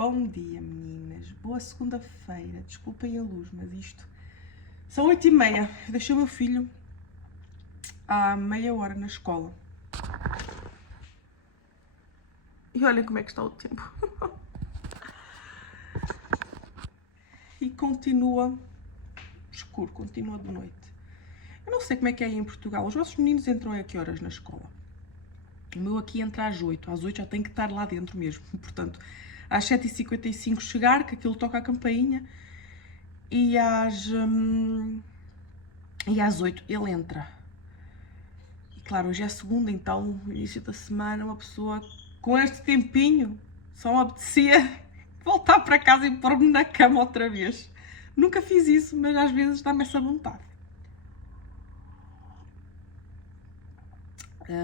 Bom dia, meninas. Boa segunda-feira. Desculpem a luz, mas isto... São 8h30. Eu deixei o meu filho há meia hora na escola. E olhem como é que está o tempo. E continua escuro, continua de noite. Eu não sei como é que é aí em Portugal. Os vossos meninos entram a que horas na escola? O meu aqui entra às 8. Às 8 já tem que estar lá dentro mesmo. Portanto, às 7h55 chegar, que aquilo toca a campainha. E às 8 ele entra. E claro, hoje é segunda, então, início da semana, uma pessoa com este tempinho só me apetecia voltar para casa e pôr-me na cama outra vez. Nunca fiz isso, mas às vezes dá-me essa vontade.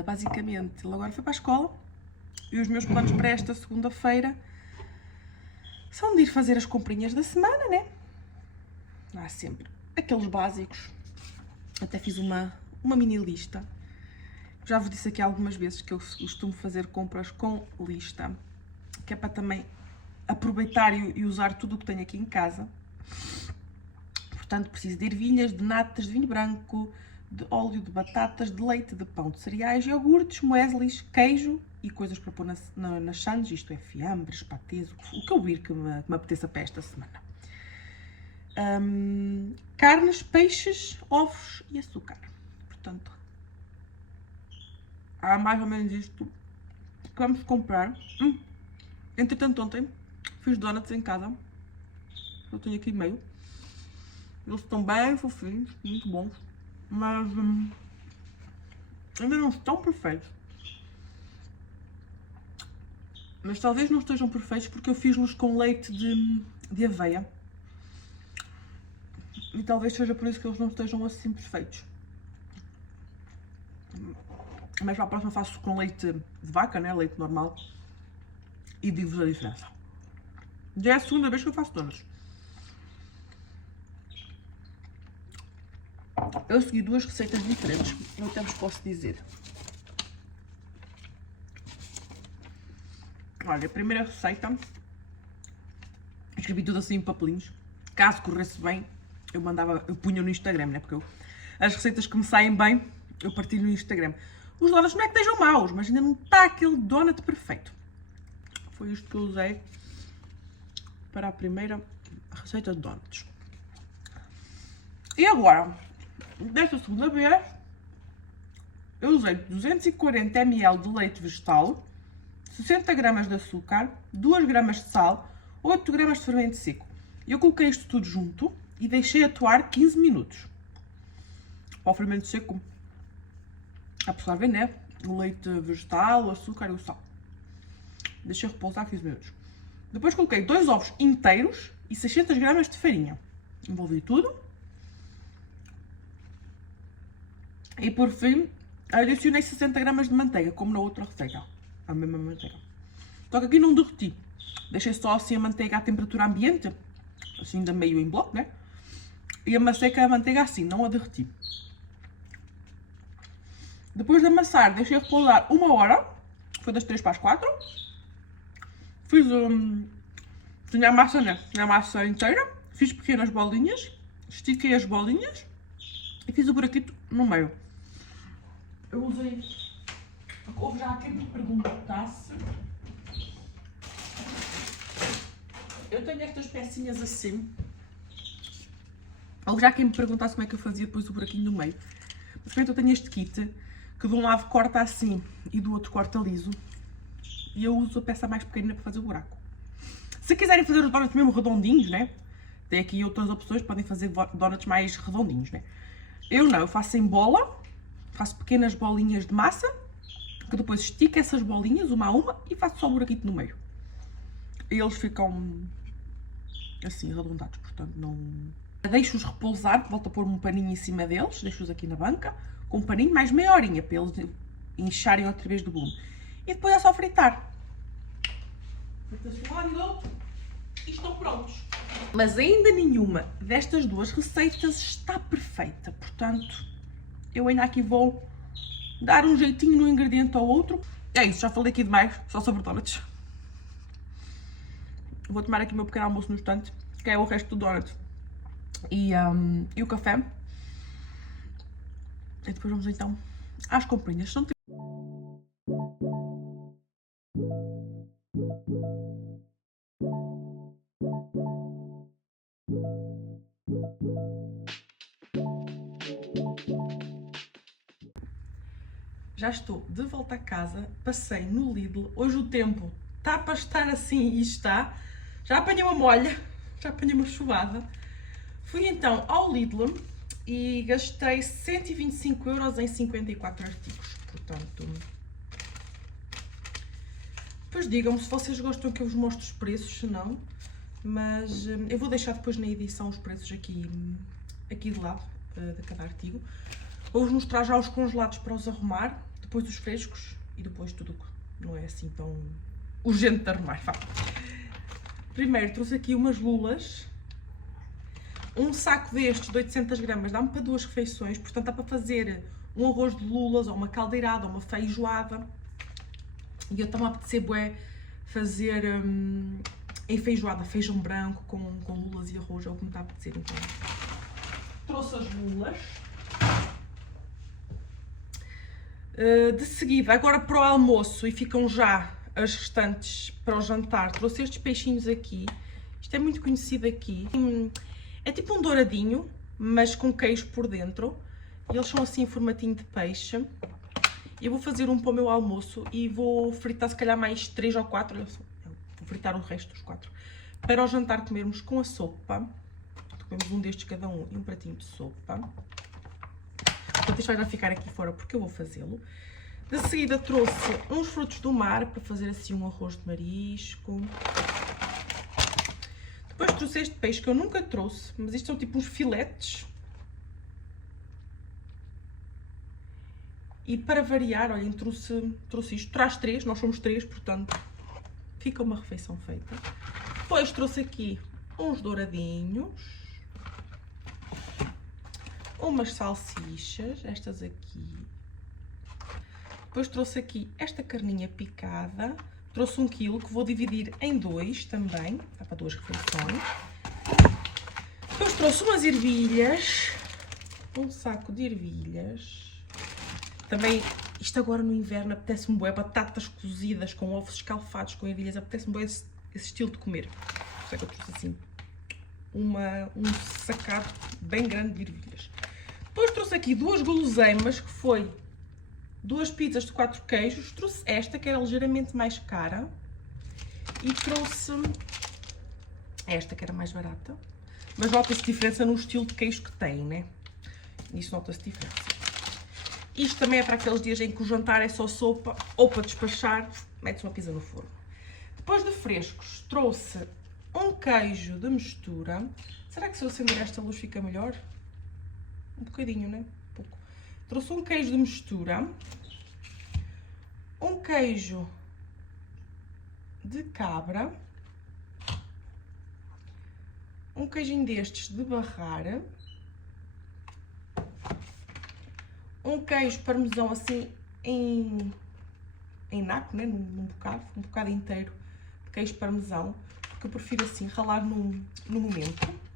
Basicamente, ele agora foi para a escola e os meus planos para esta segunda-feira são de ir fazer as comprinhas da semana, né? Há sempre aqueles básicos. Até fiz uma mini lista. Já vos disse aqui algumas vezes que eu costumo fazer compras com lista, que é para também aproveitar e usar tudo o que tenho aqui em casa. Portanto, preciso de ervilhas, de natas, de vinho branco, de óleo, de batatas, de leite, de pão, de cereais, iogurtes, mueslis, queijo e coisas para pôr nas sandes, isto é, fiambres, patês, o que eu vir que me apeteça para esta semana. Carnes, peixes, ovos e açúcar. Portanto, há mais ou menos isto que vamos comprar. Entretanto, ontem fiz donuts em casa. Eu tenho aqui meio. Eles estão bem fofinhos, muito bons. Mas ainda não estão perfeitos. Mas talvez não estejam perfeitos porque eu fiz-los com leite de aveia. E talvez seja por isso que eles não estejam assim perfeitos. Mas para a próxima faço com leite de vaca, né? Leite normal. E digo-vos a diferença. Já é a segunda vez que eu faço donuts. Eu segui duas receitas diferentes, eu até vos posso dizer. Olha, a primeira receita, escrevi tudo assim em papelinhos. Caso corresse bem, eu punha no Instagram, né? Porque as receitas que me saem bem, eu partilho no Instagram. Os donuts não é que estejam maus, mas ainda não está aquele donut perfeito. Foi isto que eu usei para a primeira receita de donuts. E agora, desta segunda vez, eu usei 240 ml de leite vegetal, 60 gramas de açúcar, 2 gramas de sal, 8 gramas de fermento seco. Eu coloquei isto tudo junto e deixei atuar 15 minutos. Para o fermento seco absorver, né? O leite vegetal, o açúcar e o sal. Deixei repousar 15 minutos. Depois coloquei 2 ovos inteiros e 600 gramas de farinha. Envolvi tudo. E por fim, adicionei 60 gramas de manteiga, como na outra receita. A mesma manteiga. Só que aqui não derreti. Deixei só assim a manteiga à temperatura ambiente. Assim, ainda meio em bloco, né? E amassei com a manteiga assim, não a derreti. Depois de amassar, deixei repousar 1 hora. Foi das 3 para as 4. Fiz tinha a massa, né? Tinha a massa inteira. Fiz pequenas bolinhas. Estiquei as bolinhas. E fiz o buraquito no meio. Eu usei... Houve já quem me perguntasse. Eu tenho estas pecinhas assim. Houve já quem me perguntasse como é que eu fazia depois o buraquinho no meio. Basicamente eu tenho este kit que de um lado corta assim e do outro corta liso. E eu uso a peça mais pequena para fazer o buraco. Se quiserem fazer os donuts mesmo redondinhos, né? Tem aqui outras opções, podem fazer donuts mais redondinhos, né? Eu não, eu faço em bola, faço pequenas bolinhas de massa, que depois estico essas bolinhas, uma a uma, e faço só o buraquito no meio. E eles ficam assim, arredondados, portanto não... Deixo-os repousar, volto a pôr um paninho em cima deles, deixo-os aqui na banca, com um paninho, mais meia horinha, para eles incharem outra vez do volume. E depois é só fritar. Fritas de um lado e do outro, e estão prontos. Mas ainda nenhuma destas duas receitas está perfeita, portanto, eu ainda aqui vou dar um jeitinho no ingrediente ao outro. É isso, já falei aqui demais, só sobre donuts. Vou tomar aqui o meu pequeno almoço no instante, que é o resto do donut e o café. E depois vamos então às comprinhas. São Já estou de volta a casa, passei no Lidl. Hoje o tempo está para estar assim e está. Já apanhei uma molha, já apanhei uma chuvada. Fui então ao Lidl e gastei 125€ em 54 artigos. Portanto, depois digam-me se vocês gostam que eu vos mostre os preços, se não. Mas eu vou deixar depois na edição os preços aqui de lado, de cada artigo. Vou-vos mostrar já os congelados para os arrumar, depois os frescos e depois tudo que não é assim tão urgente de arrumar. Vá. Primeiro trouxe aqui umas lulas. Um saco destes de 800 gramas dá-me para 2 refeições, portanto dá para fazer um arroz de lulas, ou uma caldeirada, ou uma feijoada. E eu estava a apetecer bué fazer em feijoada, feijão branco com lulas e arroz, é o que me está a apetecer. Então trouxe as lulas. De seguida, agora para o almoço, e ficam já as restantes para o jantar, trouxe estes peixinhos aqui. Isto é muito conhecido aqui. É tipo um douradinho, mas com queijo por dentro. Eles são assim em formatinho de peixe. Eu vou fazer um para o meu almoço e vou fritar se calhar mais 3 ou 4. Vou fritar o resto dos 4. Para o jantar comermos com a sopa. Comemos um destes cada um e um pratinho de sopa. Portanto, isto vai já ficar aqui fora porque eu vou fazê-lo. De seguida trouxe uns frutos do mar para fazer assim um arroz de marisco. Depois trouxe este peixe que eu nunca trouxe, mas isto são tipo uns filetes. E para variar, olhem, trouxe isto. Traz 3, nós somos 3, portanto fica uma refeição feita. Depois trouxe aqui uns douradinhos. Umas salsichas, estas aqui. Depois trouxe aqui esta carninha picada. Trouxe 1 kg que vou dividir em 2 também, dá para 2 refeições. Depois trouxe umas ervilhas, um saco de ervilhas. Também, isto agora no inverno apetece-me bué, batatas cozidas com ovos escalfados com ervilhas, apetece-me bué esse estilo de comer. Por isso é que eu trouxe assim um sacado bem grande de ervilhas. Depois trouxe aqui 2 guloseimas, que foi 2 pizzas de 4 queijos. Trouxe esta, que era ligeiramente mais cara. E trouxe esta, que era mais barata. Mas nota-se diferença no estilo de queijo que tem, né? Nisso nota-se diferença. Isto também é para aqueles dias em que o jantar é só sopa, ou para despachar, mete-se uma pizza no forno. Depois de frescos, trouxe um queijo de mistura. Será que se eu acender esta luz fica melhor? Um bocadinho, né? Um pouco. Trouxe um queijo de mistura. Um queijo de cabra. Um queijinho destes de barrar. Um queijo parmesão assim em naco, né? Um bocado inteiro de queijo parmesão, porque eu prefiro assim ralar no momento.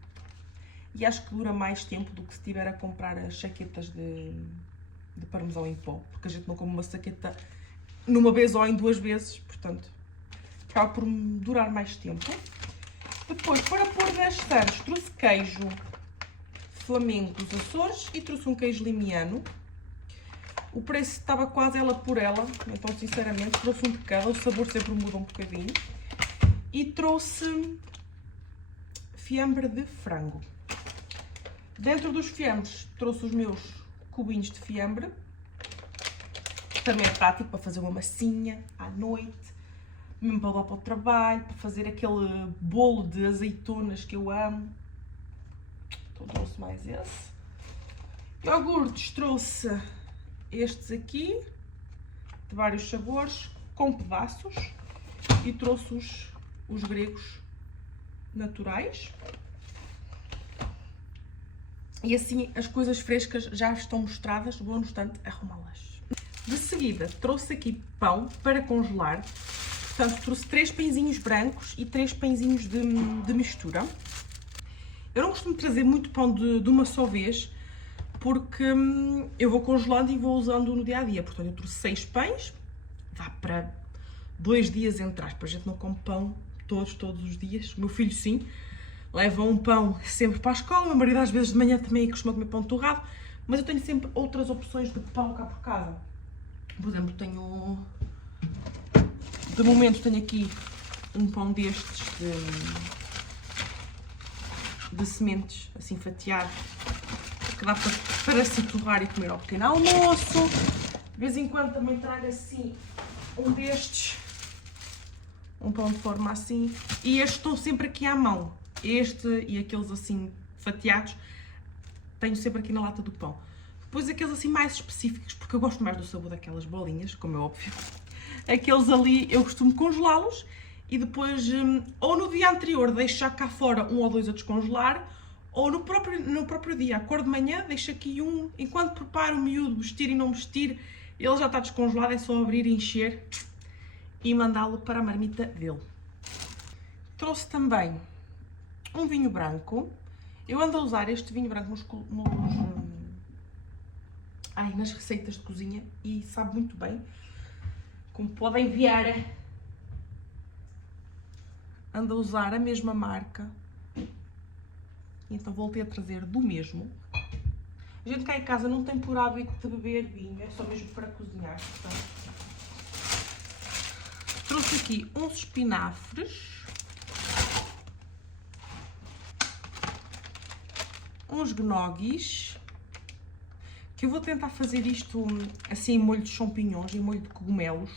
E acho que dura mais tempo do que se estiver a comprar as saquetas de parmesão em pó, porque a gente não come uma saqueta numa vez ou em 2 vezes, portanto acaba por durar mais tempo. Depois, para pôr nas estantes, trouxe queijo Flamengo dos Açores e trouxe um queijo limiano. O preço estava quase ela por ela, então sinceramente trouxe um de cada, o sabor sempre muda um bocadinho. E trouxe fiambre de frango. Dentro dos fiambres trouxe os meus cubinhos de fiambre. Também é prático para fazer uma massinha à noite, mesmo para lá para o trabalho, para fazer aquele bolo de azeitonas que eu amo. Então trouxe mais esse. Iogurtes trouxe estes aqui, de vários sabores, com pedaços. E trouxe os gregos naturais. E assim as coisas frescas já estão mostradas, vou no instante arrumá-las. De seguida trouxe aqui pão para congelar. Portanto, trouxe 3 pãezinhos brancos e 3 pãezinhos de mistura. Eu não costumo trazer muito pão de uma só vez, porque eu vou congelando e vou usando no dia-a-dia. Portanto, eu trouxe 6 pães, dá para 2 dias entre aspas. A gente não come pão todos os dias. O meu filho sim, leva um pão sempre para a escola. O meu marido às vezes de manhã também costuma comer pão torrado. Mas eu tenho sempre outras opções de pão cá por casa. Por exemplo, de momento tenho aqui um pão destes de sementes, assim fatiado, que dá para se torrar e comer ao pequeno almoço. De vez em quando também trago assim um destes, um pão de forma assim. E estes estão sempre aqui à mão. Este e aqueles assim fatiados, tenho sempre aqui na lata do pão. Depois aqueles assim mais específicos, porque eu gosto mais do sabor daquelas bolinhas, como é óbvio. Aqueles ali eu costumo congelá-los e depois, ou no dia anterior, deixo já cá fora 1 ou 2 a descongelar, ou no próprio dia, acordo de manhã, deixo aqui um, enquanto preparo o miúdo vestir e não vestir, ele já está descongelado, é só abrir, encher e mandá-lo para a marmita dele. Trouxe também um vinho branco. Eu ando a usar este vinho branco nas receitas de cozinha e sabe muito bem. Como podem ver, ando a usar a mesma marca. Então voltei a trazer do mesmo. A gente cá em casa não tem por hábito de beber vinho, é só mesmo para cozinhar. Portanto, trouxe aqui uns espinafres, uns gnogis, que eu vou tentar fazer isto assim em molho de champignons, em molho de cogumelos.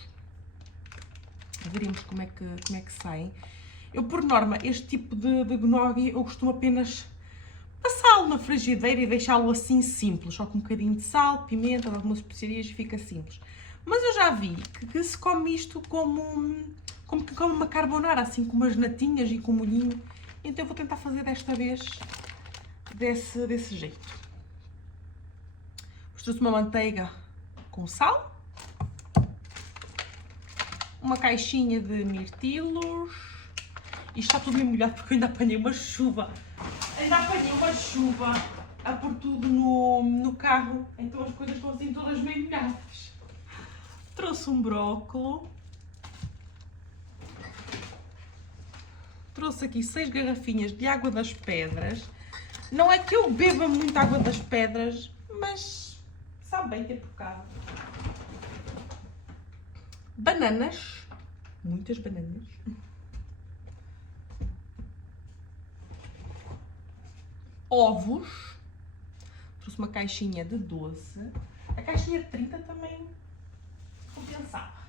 Veremos como é que saem. Eu, por norma, este tipo de gnocchi eu costumo apenas passá-lo na frigideira e deixá-lo assim simples, só com um bocadinho de sal, pimenta, algumas especiarias e fica simples. Mas eu já vi que se come isto como que come uma carbonara, assim com umas natinhas e com molhinho. Então eu vou tentar fazer desta vez desse jeito. Trouxe uma manteiga com sal, uma caixinha de mirtilos. Isto está tudo meio molhado porque eu ainda apanhei uma chuva. A pôr tudo no carro, então as coisas estão assim todas meio molhadas. Trouxe um brócolo. Trouxe aqui 6 garrafinhas de água das pedras. Não é que eu beba muito água das pedras, mas sabe bem ter por casa. Bananas. Muitas bananas. Ovos. Trouxe uma caixinha de 12. A caixinha de 30 também compensava.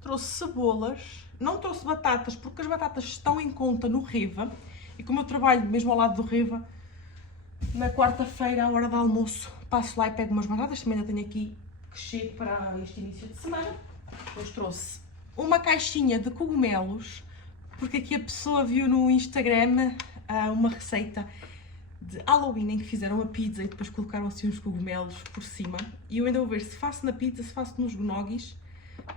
Trouxe cebolas. Não trouxe batatas, porque as batatas estão em conta no Riva. E como eu trabalho mesmo ao lado do Riva, na quarta-feira, à hora do almoço, passo lá e pego umas batatas. Também ainda tenho aqui que chego para este início de semana. Depois trouxe uma caixinha de cogumelos, porque aqui a pessoa viu no Instagram uma receita de Halloween em que fizeram uma pizza e depois colocaram assim uns cogumelos por cima. E eu ainda vou ver se faço na pizza, se faço nos gnogis,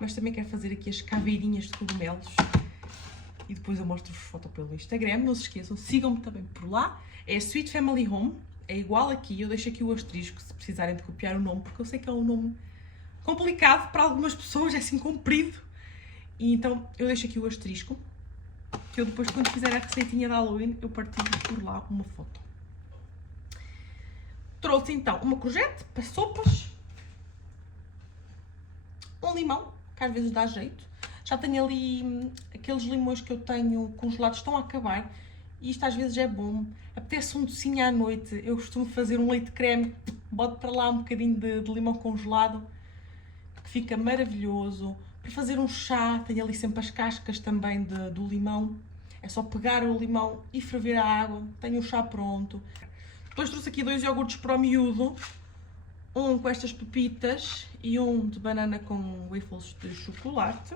mas também quero fazer aqui as caveirinhas de cogumelos. E depois eu mostro-vos foto pelo Instagram. Não se esqueçam, sigam-me também por lá. É Sweet Family Home. É igual aqui. Eu deixo aqui o asterisco se precisarem de copiar o nome, porque eu sei que é um nome complicado para algumas pessoas, é assim comprido. E então eu deixo aqui o asterisco, que eu depois, quando fizer a receitinha de Halloween, eu partilho por lá uma foto. Trouxe então uma courgette para sopas. Um limão, que às vezes dá jeito. Já tenho ali aqueles limões que eu tenho congelados, estão a acabar. E isto às vezes é bom. Apetece um docinho à noite. Eu costumo fazer um leite creme, boto para lá um bocadinho de limão congelado, que fica maravilhoso. Para fazer um chá, tenho ali sempre as cascas também do limão. É só pegar o limão e ferver a água. Tenho o chá pronto. Depois trouxe aqui 2 iogurtes para o miúdo. Um com estas pepitas e um de banana com waffles de chocolate.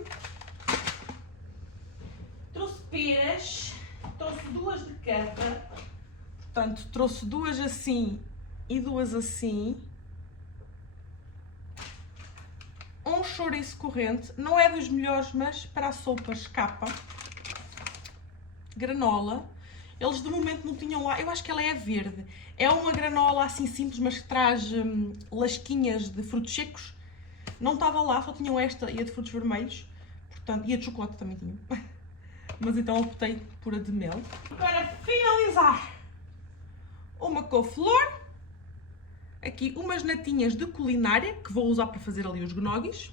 Trouxe peras, trouxe 2 de cada. Portanto, trouxe 2 assim e 2 assim. Uns chouriço corrente. Não é dos melhores, mas para a sopa escapa. Granola. Eles de momento não tinham lá. Eu acho que ela é verde. É uma granola assim simples, mas que traz lasquinhas de frutos secos. Não estava lá, só tinham esta e a de frutos vermelhos. Portanto, e a de chocolate também tinha. Mas então optei por a de mel. Para finalizar, uma couve-flor. Aqui umas natinhas de culinária, que vou usar para fazer ali os gnogis.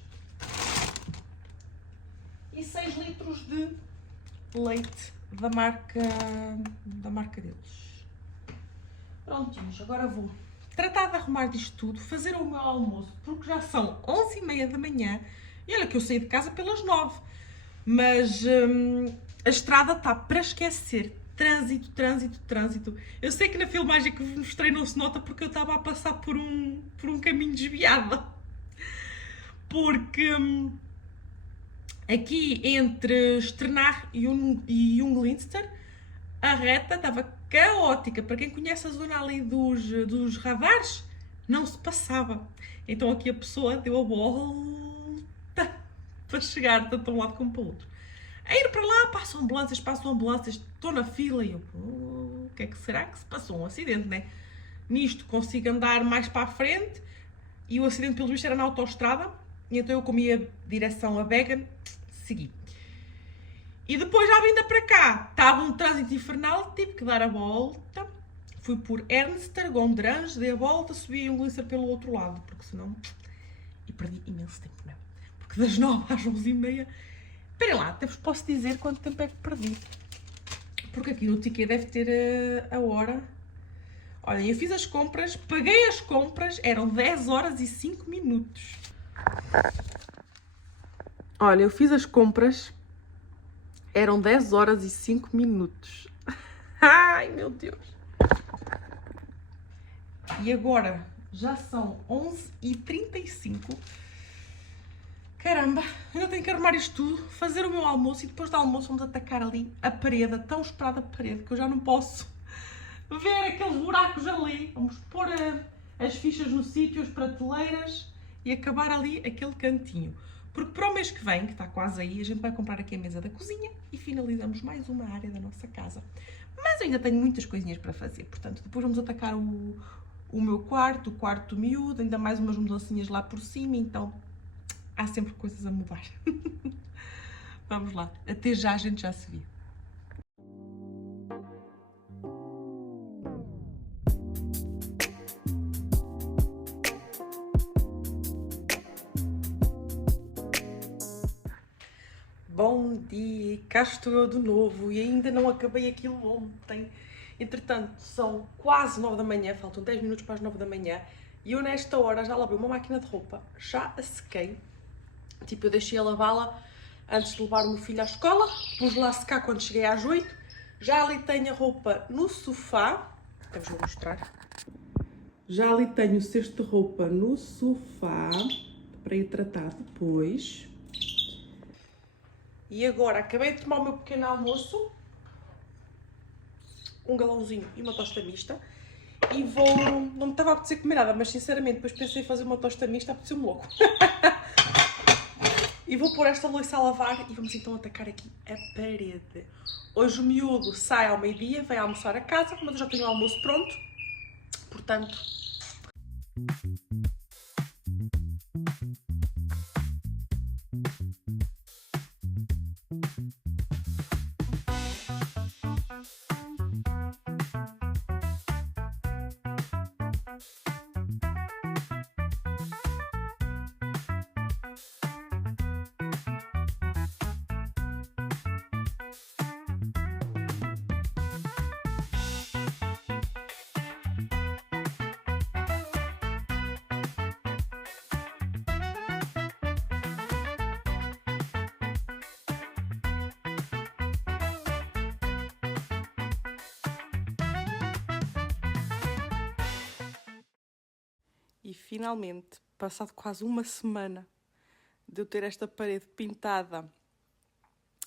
E 6 litros de leite da marca deles. Prontinhos, agora vou tratar de arrumar disto tudo, fazer o meu almoço, porque já são 11h30 da manhã. E olha que eu saí de casa pelas 9. Mas a estrada está para esquecer. Trânsito. Eu sei que na filmagem que vos mostrei não se nota porque eu estava a passar por um caminho desviado. Porque aqui entre Sternach e Junglinster a reta estava caótica. Para quem conhece a zona ali dos radares, não se passava. Então aqui a pessoa deu a volta para chegar tanto para um lado como para o outro. A ir para lá, passam ambulâncias, estou na fila e eu, o que é que será que se passou? Um acidente, né? Nisto consigo andar mais para a frente e o acidente pelo visto era na autoestrada e então eu comia direção a Vegan, segui. E depois já vinda para cá, estava um trânsito infernal, tive que dar a volta, fui por Ernster, Gondrange, dei a volta, subi um glisser pelo outro lado, porque senão... E perdi imenso tempo mesmo, porque das 9 às 11h30... Esperem lá, até vos posso dizer quanto tempo é que perdi. Porque aqui no ticket deve ter a hora. Olhem, eu fiz as compras, paguei as compras, eram 10 horas e 5 minutos. Olha, eu fiz as compras, eram 10 horas e 5 minutos. Ai, meu Deus. E agora já são 11h35. Caramba, ainda tenho que arrumar isto tudo, fazer o meu almoço e depois do almoço vamos atacar ali a parede, a tão esperada parede, que eu já não posso ver aqueles buracos ali. Vamos pôr as fichas no sítio, as prateleiras e acabar ali aquele cantinho. Porque para o mês que vem, que está quase aí, a gente vai comprar aqui a mesa da cozinha e finalizamos mais uma área da nossa casa. Mas eu ainda tenho muitas coisinhas para fazer, portanto, depois vamos atacar o meu quarto, o quarto miúdo, ainda mais umas mudancinhas lá por cima, então... Há sempre coisas a mudar. Vamos lá. Até já, a gente já se vê. Bom dia, cá estou eu de novo e ainda não acabei aquilo ontem. Entretanto, são quase 9 da manhã, faltam 10 minutos para as 9 da manhã e eu nesta hora já lavei uma máquina de roupa, já a sequei. Tipo, eu deixei a lavá-la antes de levar o meu filho à escola, pus lá a secar quando cheguei às 8. Já ali tenho a roupa no sofá, vou mostrar. Já ali tenho o cesto de roupa no sofá, para ir tratar depois. E agora, acabei de tomar o meu pequeno almoço, um galãozinho e uma tosta mista. E vou, não me estava a apetecer comer nada, mas sinceramente depois pensei em fazer uma tosta mista, apeteceu-me louco. E vou pôr esta louça a lavar e vamos então atacar aqui a parede. Hoje o miúdo sai ao meio-dia, vai almoçar a casa, mas eu já tenho o almoço pronto, portanto... E finalmente, passado quase uma semana de eu ter esta parede pintada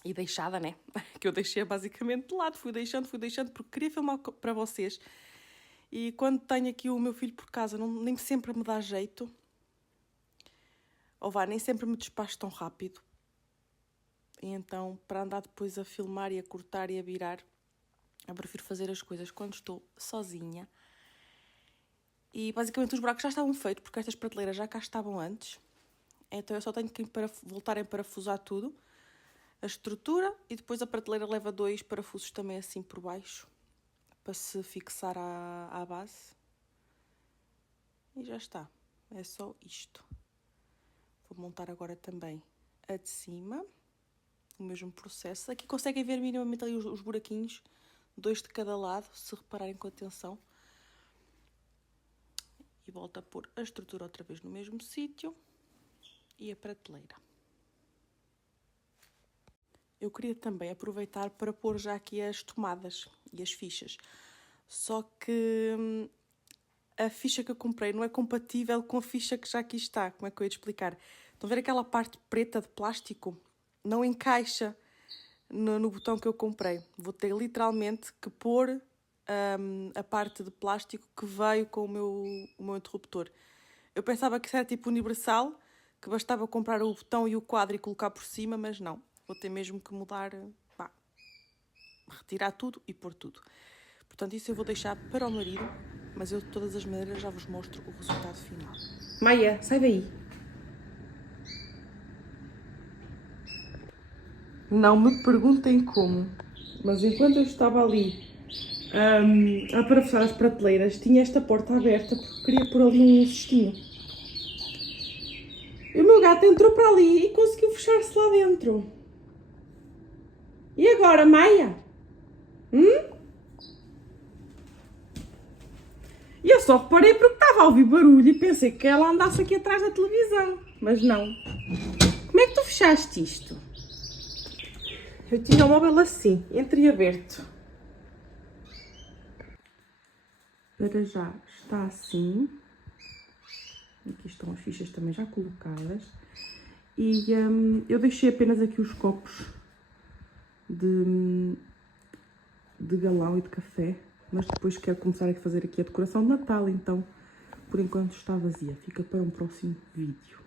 e deixada, né? Que eu deixei basicamente de lado, fui deixando, porque queria filmar para vocês. E quando tenho aqui o meu filho por casa, nem sempre me dá jeito. Ou vá, nem sempre me despacho tão rápido. E então, para andar depois a filmar e a cortar e a virar, eu prefiro fazer as coisas quando estou sozinha. E basicamente os buracos já estavam feitos, porque estas prateleiras já cá estavam antes. Então eu só tenho que voltar a parafusar tudo. A estrutura e depois a prateleira leva 2 parafusos também assim por baixo. Para se fixar à base. E já está. É só isto. Vou montar agora também a de cima. O mesmo processo. Aqui conseguem ver minimamente ali os buraquinhos. 2 de cada lado, se repararem com atenção. E volto a pôr a estrutura outra vez no mesmo sítio. E a prateleira. Eu queria também aproveitar para pôr já aqui as tomadas e as fichas. Só que a ficha que eu comprei não é compatível com a ficha que já aqui está. Como é que eu ia te explicar? Estão a ver aquela parte preta de plástico? Não encaixa no botão que eu comprei. Vou ter literalmente que pôr a parte de plástico que veio com o meu interruptor. Eu pensava que isso era tipo universal, que bastava comprar o botão e o quadro e colocar por cima, mas não. Vou ter mesmo que mudar, retirar tudo e pôr tudo. Portanto, isso eu vou deixar para o marido, mas eu de todas as maneiras já vos mostro o resultado final. Maia, sai daí. Não me perguntem como, mas enquanto eu estava ali a parafusar as prateleiras, tinha esta porta aberta porque queria pôr ali um cestinho. E o meu gato entrou para ali e conseguiu fechar-se lá dentro. E agora, Maia? E eu só reparei porque estava a ouvir barulho e pensei que ela andasse aqui atrás da televisão. Mas não. Como é que tu fechaste isto? Eu tinha o móvel assim, entreaberto. Para já está assim. Aqui estão as fichas também já colocadas. E eu deixei apenas aqui os copos de galão e de café. Mas depois quero começar a fazer aqui a decoração de Natal, então por enquanto está vazia. Fica para um próximo vídeo.